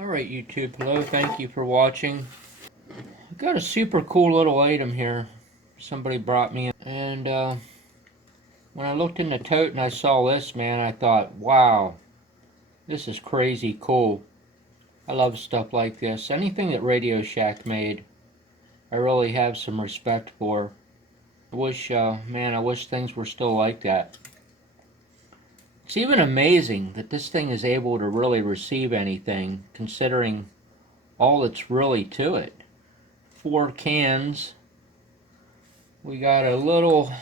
Alright YouTube, hello, thank you for watching. I've got a super cool little item here somebody brought me, and when I looked in the tote and I saw this, man, I thought, wow, this is crazy cool. I love stuff like this. Anything that Radio Shack made, I really have some respect for. I wish, man, I wish things were still like that. It's even amazing that this thing is able to really receive anything, considering all that's really to it. 4 cans. We got a little,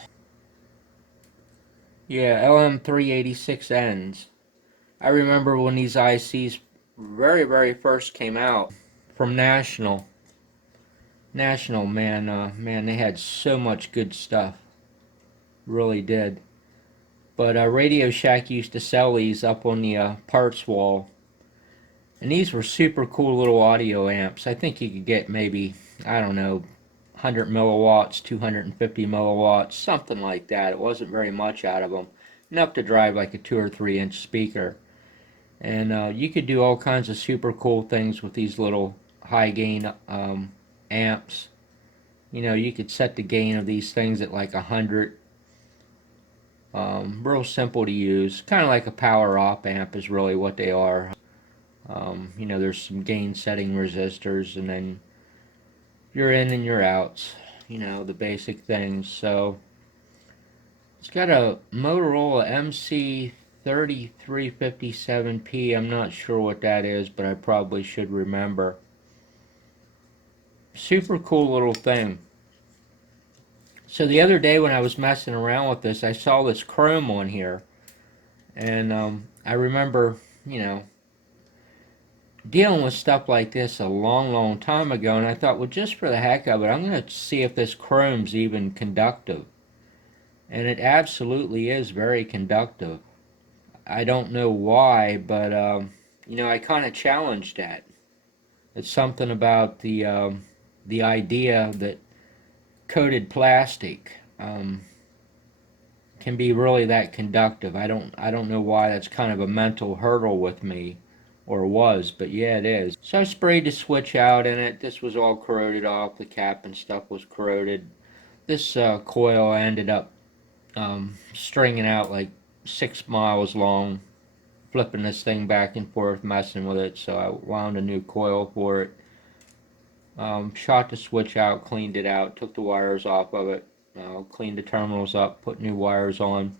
yeah, LM386Ns. I remember when these ICs very first came out from National. Man, they had so much good stuff. Really did. But Radio Shack used to sell these up on the parts wall. And these were super cool little audio amps. I think you could get maybe, I don't know, 100 milliwatts, 250 milliwatts, something like that. It wasn't very much out of them. Enough to drive like a 2 or 3 inch speaker. And you could do all kinds of super cool things with these little high gain amps. You know, you could set the gain of these things at like 100. Real simple to use. Kind of like a power op amp is really what they are. You know, there's some gain setting resistors, and then you're in and you're out. You know, the basic things. So it's got a Motorola MC3357P. I'm not sure what that is, but I probably should remember. Super cool little thing. So the other day when I was messing around with this, I saw this chrome on here. And I remember, you know, dealing with stuff like this a long time ago. And I thought, well, just for the heck of it, I'm going to see if this chrome's even conductive. And it absolutely is very conductive. I don't know why, but you know, I kind of challenged that. It's something about the idea that coated plastic can be really that conductive. I don't know why. That's kind of a mental hurdle with me, or was, but yeah, it is. So I sprayed the switch out in it. This was all corroded off. The cap and stuff was corroded. This coil I ended up stringing out like 6 miles long, flipping this thing back and forth, messing with it. So I wound a new coil for it. Shot the switch out, cleaned it out, took the wires off of it, cleaned the terminals up, put new wires on.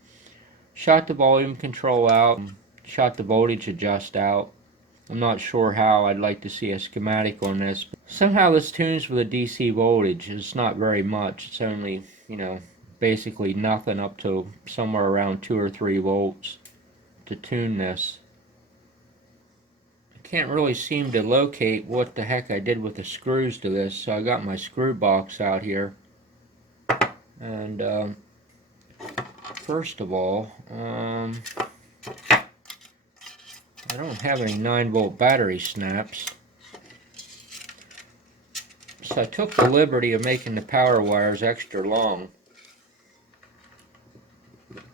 Shot the volume control out, shot the voltage adjust out. I'm not sure how. I'd like to see a schematic on this. Somehow this tunes with a DC voltage. It's not very much. It's only, you know, basically nothing up to somewhere around 2 or 3 volts to tune this. I can't really seem to locate what the heck I did with the screws to this, so I got my screw box out here. And first of all, I don't have any 9-volt battery snaps. So I took the liberty of making the power wires extra long.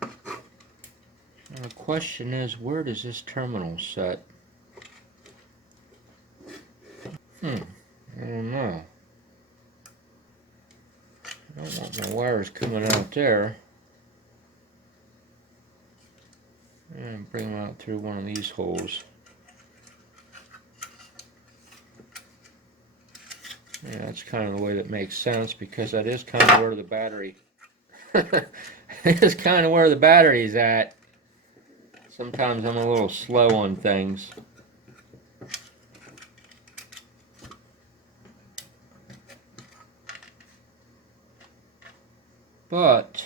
Now the question is, where does this terminal set? I don't know. I don't want my wires coming out there. And bring them out through one of these holes. Yeah, that's kind of the way that makes sense, because that is kind of where the battery is kind of where the battery's at. Sometimes I'm a little slow on things. But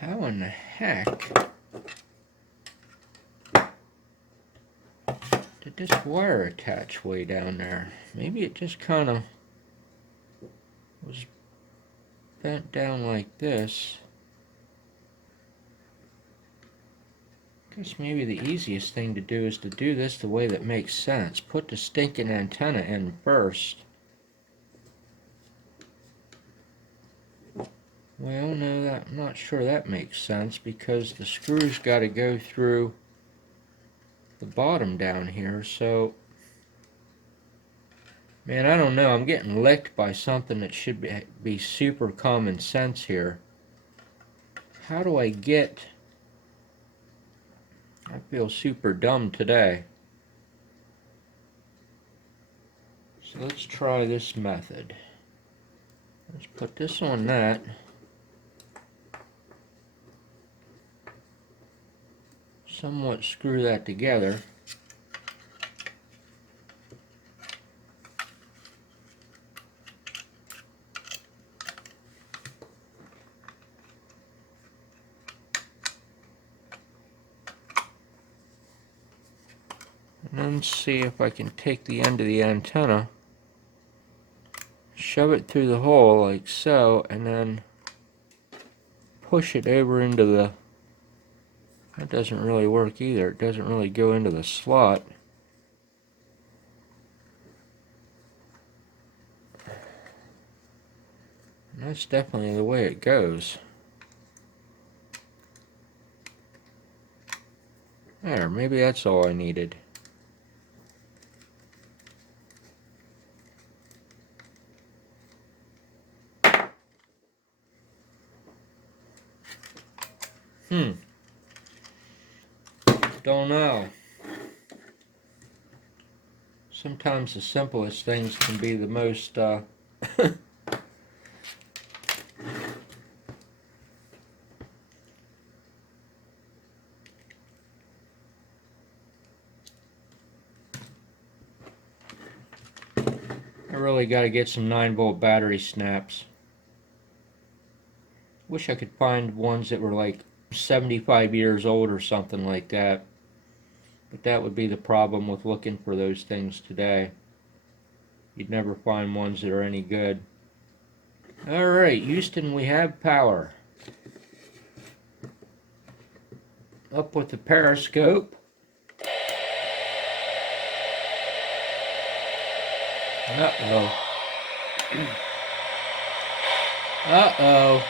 how in the heck did this wire attach way down there? Maybe it just kind of was bent down like this. I guess maybe the easiest thing to do is to do this the way that makes sense. Put the stinking antenna in first. Well, no, I'm not sure that makes sense, because the screw's got to go through the bottom down here, so Man, I don't know. I'm getting licked by something that should be super common sense here. How do I get... I feel super dumb today. So let's try this method. Let's put this on that. Somewhat screw that together. And then see if I can take the end of the antenna, shove it through the hole like so, and then push it over into the... That doesn't really work either. It doesn't really go into the slot. And that's definitely the way it goes. There, maybe that's all I needed. Don't know. Sometimes the simplest things can be the most, I really got to get some 9-volt battery snaps. Wish I could find ones that were like 75 years old or something like that. But that would be the problem with looking for those things today. You'd never find ones that are any good. Alright, Houston, we have power. Up with the periscope. Uh-oh. Uh-oh.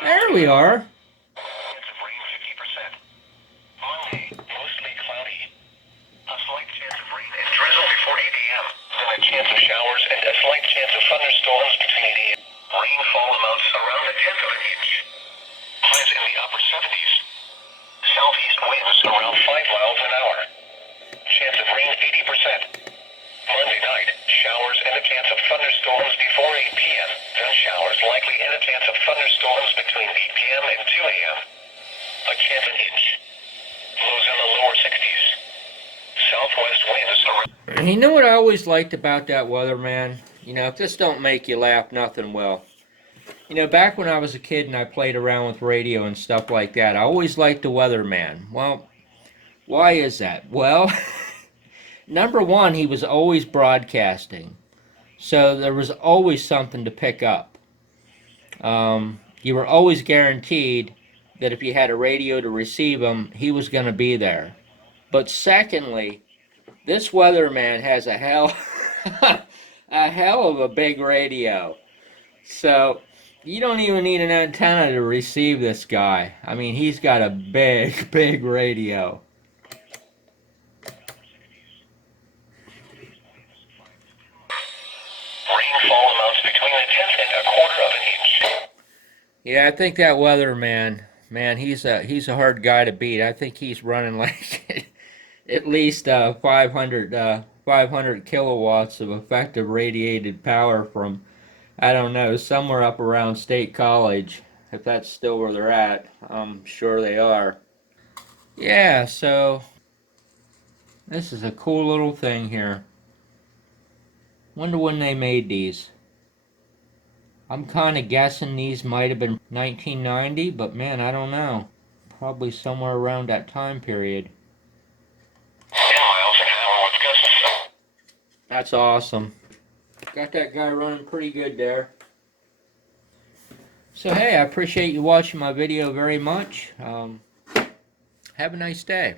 There we are. Chance of rain 50%. Monday, mostly cloudy. A slight chance of rain and drizzle before 8 a.m. Then a chance of showers and a slight chance of thunderstorms between 8 a.m. Rainfall amounts around 1/10 of an inch. Highs in the upper 70s. Southeast winds around 5 miles an hour. Chance of rain 80%. Monday night, showers and a chance of thunderstorms before 8 p.m. Then showers likely and a chance of thunderstorms between 8 p.m. and 2 a.m. A chance of an inch. Lows in the lower 60s. Southwest winds around... You know what I always liked about that weatherman? You know, if this don't make you laugh, nothing will. You know, back when I was a kid and I played around with radio and stuff like that, I always liked the weatherman. Well, why is that? Well, number one, he was always broadcasting. So there was always something to pick up. You were always guaranteed that if you had a radio to receive him, he was going to be there. But secondly, this weatherman has a hell of a big radio. So you don't even need an antenna to receive this guy. I mean, he's got a big radio. Rainfall amounts between 1/10 and 1/4 of an inch. Yeah, I think that weatherman, man, he's a hard guy to beat. I think he's running like at least 500 kilowatts of effective radiated power from, I don't know, somewhere up around State College, if that's still where they're at. I'm sure they are. Yeah, so this is a cool little thing here. Wonder when they made these. I'm kind of guessing these might have been 1990, but man, I don't know. Probably somewhere around that time period. 10 miles an hour with gusts. That's awesome. Got that guy running pretty good there. So hey, I appreciate you watching my video very much. Have a nice day.